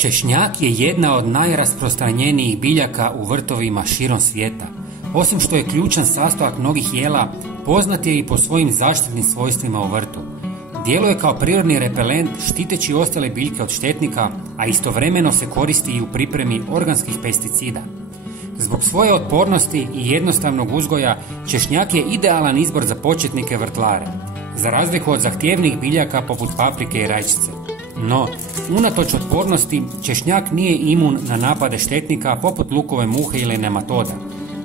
Češnjak je jedna od najrasprostranjenijih biljaka u vrtovima širom svijeta. Osim što je ključan sastojak mnogih jela, poznat je i po svojim zaštitnim svojstvima u vrtu. Djeluje kao prirodni repelent štiteći ostale biljke od štetnika, a istovremeno se koristi i u pripremi organskih pesticida. Zbog svoje otpornosti i jednostavnog uzgoja, češnjak je idealan izbor za početnike vrtlare, za razliku od zahtjevnih biljaka poput paprike i rajčice. No, unatoč otpornosti, češnjak nije imun na napade štetnika poput lukove muhe ili nematoda,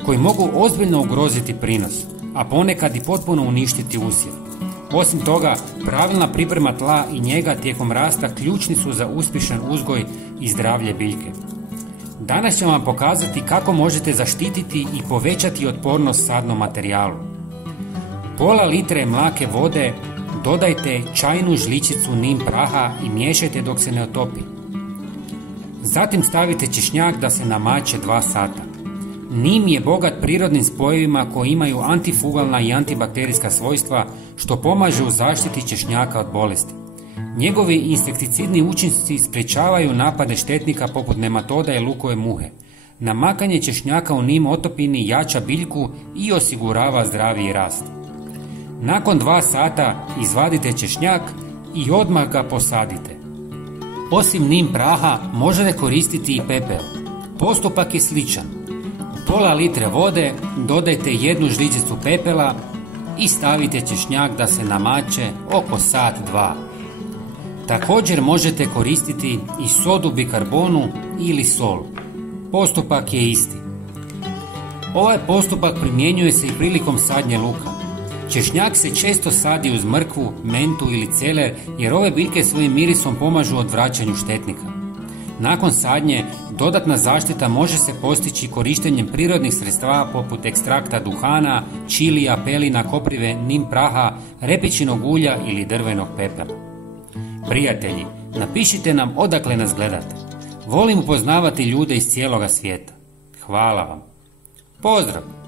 koji mogu ozbiljno ugroziti prinos, a ponekad i potpuno uništiti usjev. Osim toga, pravilna priprema tla i njega tijekom rasta ključni su za uspješan uzgoj i zdravlje biljke. Danas ću vam pokazati kako možete zaštititi i povećati otpornost sadnom materijalu. Pola litre mlake vode dodajte čajnu žličicu nim praha i miješajte dok se ne otopi. Zatim stavite češnjak da se namače 2 sata. Nim je bogat prirodnim spojevima koji imaju antifugalna i antibakterijska svojstva što pomaže u zaštiti češnjaka od bolesti. Njegovi insekticidni učinci sprječavaju napade štetnika poput nematoda i lukove muhe. Namakanje češnjaka u nim otopini jača biljku i osigurava zdraviji rast. Nakon 2 sata izvadite češnjak i odmah ga posadite. Osim nim praha možete koristiti i pepeo. Postupak je sličan. U pola litre vode dodajte 1 žličicu pepela i stavite češnjak da se namače oko sat, 2. Također možete koristiti i sodu bikarbonu ili sol. Postupak je isti. Ovaj postupak primjenjuje se i prilikom sadnje luka. Češnjak se često sadi uz mrkvu, mentu ili celer jer ove biljke svojim mirisom pomažu odvraćanju štetnika. Nakon sadnje, dodatna zaštita može se postići korištenjem prirodnih sredstava poput ekstrakta duhana, čilija, pelina, koprive, nim praha, repičinog ulja ili drvenog pepela. Prijatelji, napišite nam odakle nas gledate. Volim upoznavati ljude iz cijeloga svijeta. Hvala vam. Pozdrav!